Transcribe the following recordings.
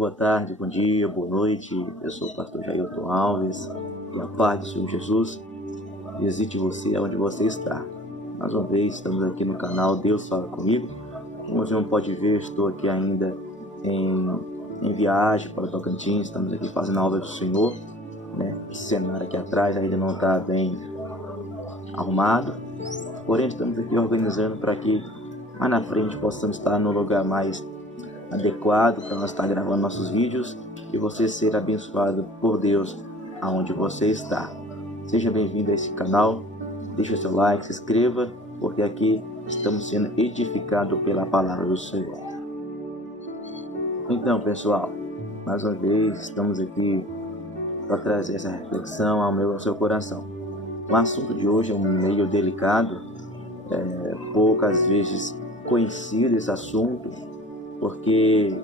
Boa tarde, bom dia, boa noite. Eu sou o pastor Jailton Alves. Que a paz do Senhor Jesus visite você onde você está. Mais uma vez, estamos aqui no canal Deus Fala Comigo. Como você não pode ver, estou aqui ainda em viagem para o Tocantins. Estamos aqui fazendo a obra do Senhor, né? Esse cenário aqui atrás ainda não está bem arrumado. Porém, estamos aqui organizando para que mais na frente possamos estar no lugar mais adequado para nós estar gravando nossos vídeos e você ser abençoado por Deus aonde você está. Seja bem-vindo a esse canal, deixa seu like, se inscreva, porque aqui estamos sendo edificados pela palavra do Senhor. Então, pessoal, mais uma vez estamos aqui para trazer essa reflexão ao seu coração. O assunto de hoje é meio delicado, poucas vezes conhecido esse assunto, porque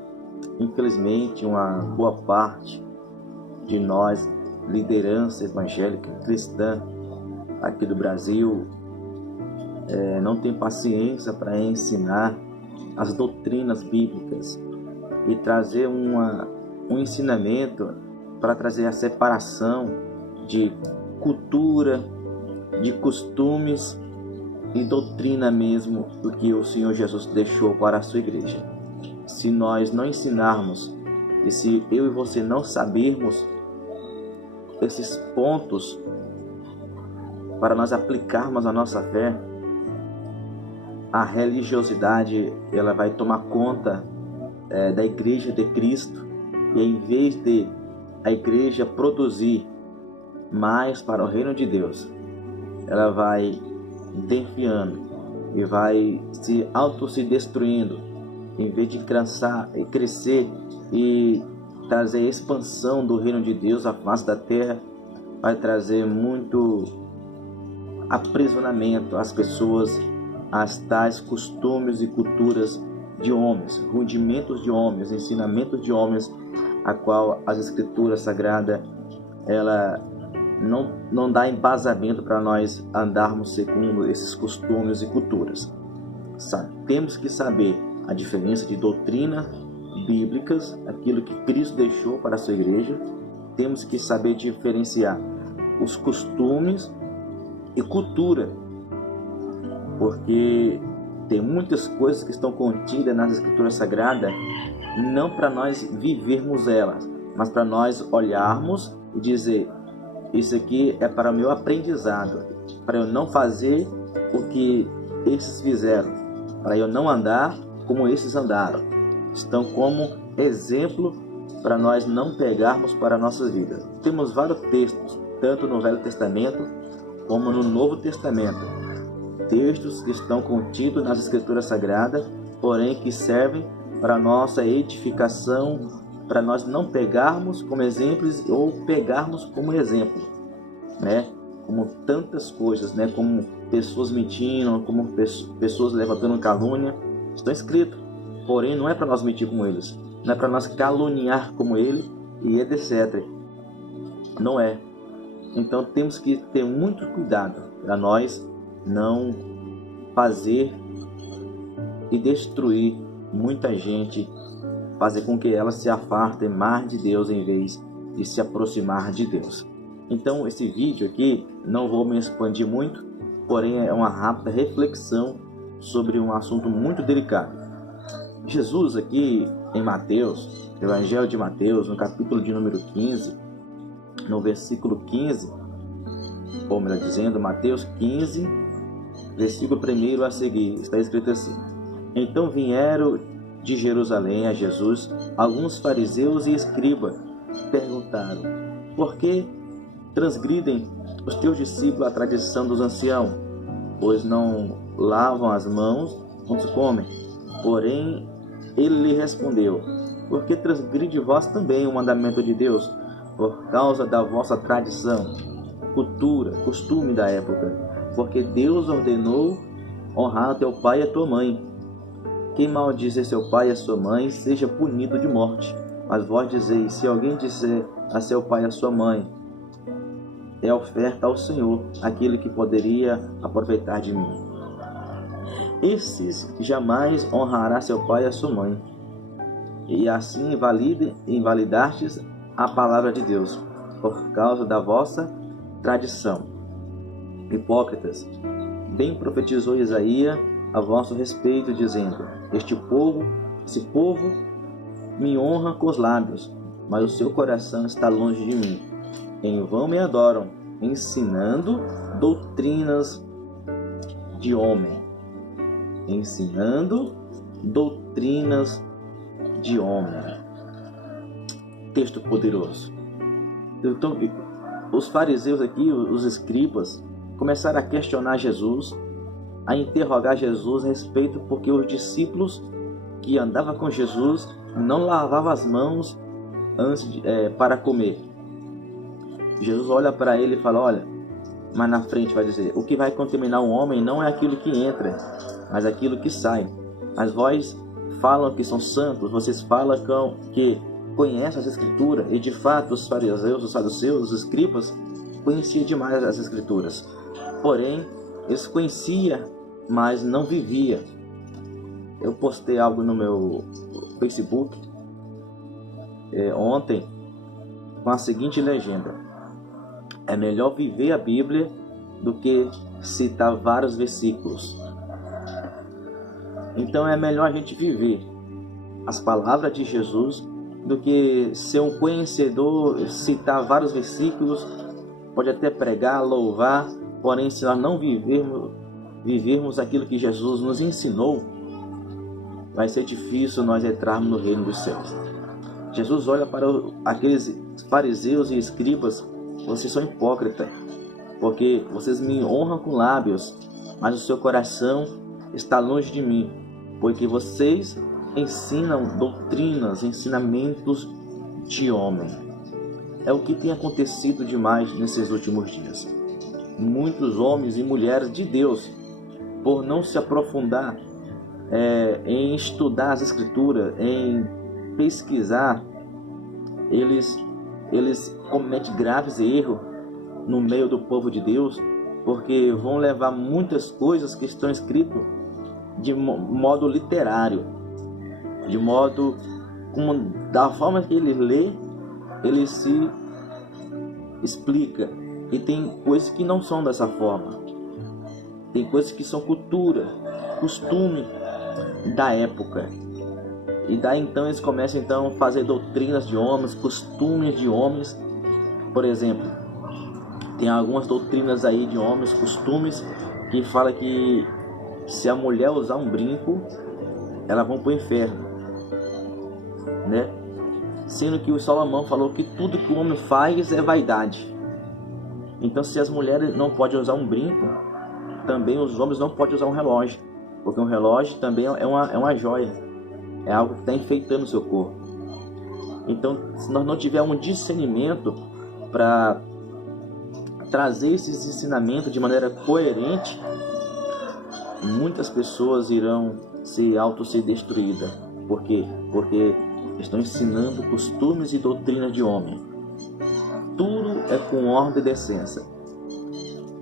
infelizmente uma boa parte de nós, liderança evangélica cristã aqui do Brasil, não tem paciência para ensinar as doutrinas bíblicas e trazer um ensinamento para trazer a separação de cultura, de costumes e doutrina mesmo do que o Senhor Jesus deixou para a sua igreja. Se nós não ensinarmos e se eu e você não sabermos esses pontos para nós aplicarmos a nossa fé, a religiosidade ela vai tomar conta da igreja de Cristo, e em vez de a igreja produzir mais para o reino de Deus, ela vai defiando e vai se destruindo, em vez de crescer e trazer a expansão do reino de Deus à face da terra, vai trazer muito aprisionamento às pessoas, às tais costumes e culturas de homens, rudimentos de homens, ensinamentos de homens, a qual as escrituras sagradas ela não dá embasamento para nós andarmos segundo esses costumes e culturas. Temos que saber a diferença de doutrina bíblicas, aquilo que Cristo deixou para a sua igreja. Temos que saber diferenciar os costumes e cultura, porque tem muitas coisas que estão contidas nas escrituras sagradas, não para nós vivermos elas, mas para nós olharmos e dizer: isso aqui é para o meu aprendizado, para eu não fazer o que esses fizeram, para eu não andar como esses andaram. Estão como exemplo para nós não pegarmos para a nossa vida. Temos vários textos, tanto no Velho Testamento como no Novo Testamento, textos que estão contidos nas Escrituras Sagradas, porém que servem para a nossa edificação, para nós não pegarmos como exemplos ou pegarmos como exemplo, né? Como tantas coisas, né? Como pessoas mentindo, como pessoas levantando calúnia, estão escritos. Porém, não é para nós mentir como eles, não é para nós caluniar como ele e etc. Não é. Então temos que ter muito cuidado para nós não fazer e destruir muita gente, fazer com que ela se afaste mais de Deus em vez de se aproximar de Deus. Então esse vídeo aqui, não vou me expandir muito, porém é uma rápida reflexão sobre um assunto muito delicado. Jesus aqui em Mateus, Evangelho de Mateus, no capítulo de número 15, no versículo 15, ou melhor dizendo, Mateus 15, versículo 1 a seguir, está escrito assim: então vieram de Jerusalém a Jesus alguns fariseus e escribas, perguntaram: por que transgridem os teus discípulos a tradição dos anciãos, pois não lavam as mãos quando comem? Porém ele lhe respondeu: por que transgride vós também o mandamento de Deus, por causa da vossa tradição, cultura, costume da época? Porque Deus ordenou honrar teu pai e a tua mãe. Quem maldizer seu pai e a sua mãe, seja punido de morte. Mas vós dizeis: se alguém disser a seu pai e a sua mãe, é oferta ao Senhor, aquele que poderia aproveitar de mim. Esses jamais honrará seu pai e a sua mãe. e assim invalidastes a palavra de Deus, por causa da vossa tradição. Hipócritas, bem profetizou Isaías a vosso respeito, dizendo: esse povo me honra com os lábios, mas o seu coração está longe de mim. Em vão me adoram, ensinando doutrinas de homem. Ensinando doutrinas de homem. Texto poderoso. Então, os fariseus aqui, os escribas, começaram a questionar Jesus, a interrogar Jesus a respeito, porque os discípulos que andavam com Jesus não lavavam as mãos para comer. Jesus olha para ele e fala: olha, mas na frente vai dizer: o que vai contaminar um homem não é aquilo que entra, mas aquilo que sai. Mas vós falam que são santos, vocês falam que conhecem as Escrituras, e de fato os fariseus, os saduceus, os escribas conheciam demais as Escrituras. Porém, eles conheciam, mas não viviam. Eu postei algo no meu Facebook ontem com a seguinte legenda: é melhor viver a Bíblia do que citar vários versículos. Então é melhor a gente viver as palavras de Jesus do que ser um conhecedor, citar vários versículos, pode até pregar, louvar, porém se nós não vivermos aquilo que Jesus nos ensinou, vai ser difícil nós entrarmos no reino dos céus. Jesus olha para aqueles fariseus e escribas: vocês são hipócritas, porque vocês me honram com lábios, mas o seu coração está longe de mim, porque vocês ensinam doutrinas, ensinamentos de homem. É o que tem acontecido demais nesses últimos dias. Muitos homens e mulheres de Deus, por não se aprofundar em estudar as Escrituras, em pesquisar, eles cometem graves erros no meio do povo de Deus, porque vão levar muitas coisas que estão escritas de modo literário, de modo da forma que ele lê, ele se explica. E tem coisas que não são dessa forma. Tem coisas que são cultura, costume da época. E daí então eles começam a fazer doutrinas de homens, costumes de homens. Por exemplo, tem algumas doutrinas aí de homens, costumes, que fala que se a mulher usar um brinco, ela vai para o inferno, né? Sendo que o Salomão falou que tudo que o homem faz é vaidade. Então, se as mulheres não podem usar um brinco, também os homens não podem usar um relógio, porque um relógio também é uma joia, é algo que está enfeitando o seu corpo. Então, se nós não tivermos um discernimento para trazer esses ensinamentos de maneira coerente, muitas pessoas irão se destruídas. Por quê? Porque estão ensinando costumes e doutrinas de homem. Tudo é com ordem e decência.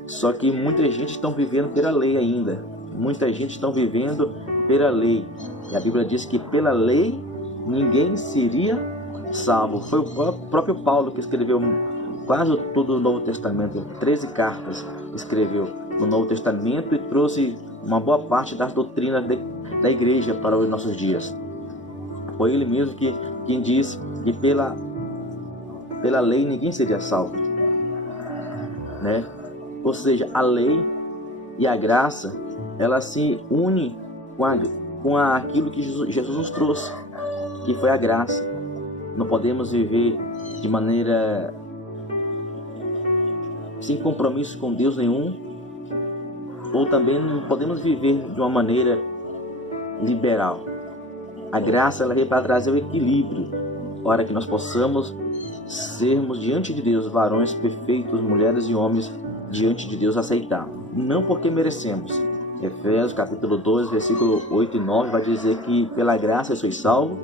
Só que muita gente está vivendo pela lei ainda. Muita gente está vivendo pela lei. E a Bíblia diz que pela lei ninguém seria salvo. Foi o próprio Paulo que escreveu quase todo o Novo Testamento. 13 cartas escreveu no Novo Testamento e trouxe uma boa parte das doutrinas da igreja para os nossos dias. Foi ele mesmo quem disse que pela lei ninguém seria salvo, né? Ou seja, a lei e a graça, ela se une com aquilo que Jesus nos trouxe, que foi a graça. Não podemos viver de maneira sem compromisso com Deus nenhum, ou também não podemos viver de uma maneira liberal. A graça, ela veio para trazer o equilíbrio, para que nós possamos sermos diante de Deus varões perfeitos, mulheres e homens diante de Deus aceitar, não porque merecemos. Efésios capítulo 2, versículo 8 e 9 vai dizer que pela graça sois salvos,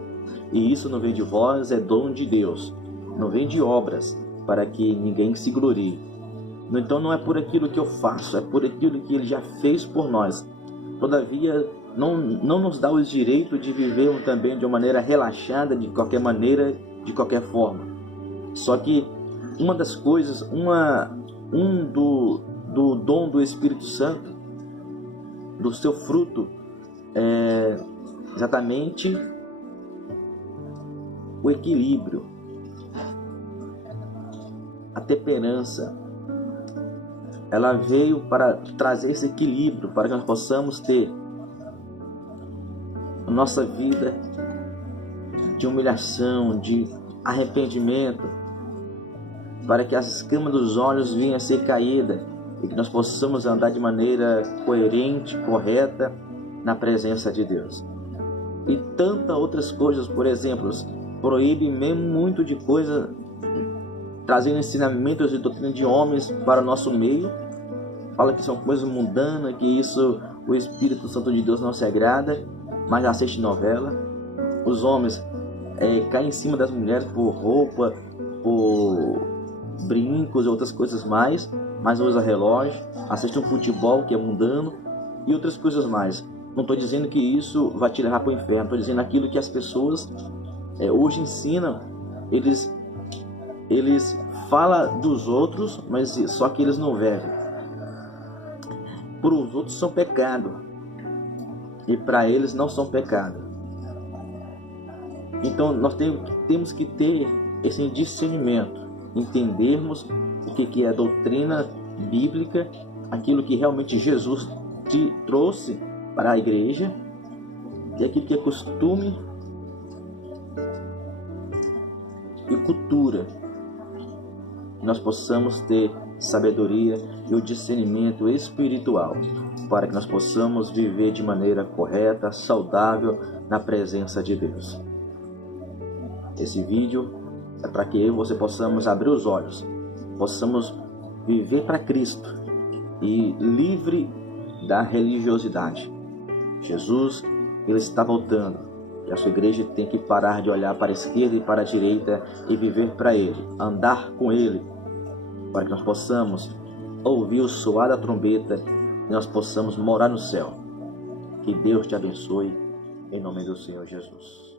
e isso não vem de vós, é dom de Deus, não vem de obras, para que ninguém se glorie. Então não é por aquilo que eu faço, é por aquilo que Ele já fez por nós. Todavia, não nos dá o direito de viver também de uma maneira relaxada, de qualquer maneira, de qualquer forma. Só que uma das coisas, do dom do Espírito Santo, do seu fruto, é exatamente o equilíbrio, a temperança. Ela veio para trazer esse equilíbrio, para que nós possamos ter a nossa vida de humilhação, de arrependimento, para que as escamas dos olhos venham a ser caídas e que nós possamos andar de maneira coerente, correta na presença de Deus. E tantas outras coisas, por exemplo, proíbe mesmo muito de coisa, trazendo ensinamentos e doutrina de homens para o nosso meio. Fala que são coisas mundanas, que isso o Espírito Santo de Deus não se agrada, mas assiste novela. Os homens caem em cima das mulheres por roupa, por brincos e outras coisas mais, mas usa relógio, assiste um futebol que é mundano e outras coisas mais. Não estou dizendo que isso vai te levar para o inferno, estou dizendo aquilo que as pessoas hoje ensinam. Eles falam dos outros, mas só que eles não vivem. Para os outros são pecado e para eles não são pecado. Então nós temos que ter esse discernimento, entendermos o que é a doutrina bíblica, aquilo que realmente Jesus te trouxe para a igreja, e aquilo que é costume e cultura. Nós possamos ter sabedoria e o discernimento espiritual para que nós possamos viver de maneira correta, saudável na presença de Deus. Esse vídeo é para que eu e você possamos abrir os olhos, possamos viver para Cristo e livre da religiosidade. Jesus, ele está voltando e a sua igreja tem que parar de olhar para a esquerda e para a direita e viver para Ele, andar com Ele, para que nós possamos ouvir o soar da trombeta e nós possamos morar no céu. Que Deus te abençoe, em nome do Senhor Jesus.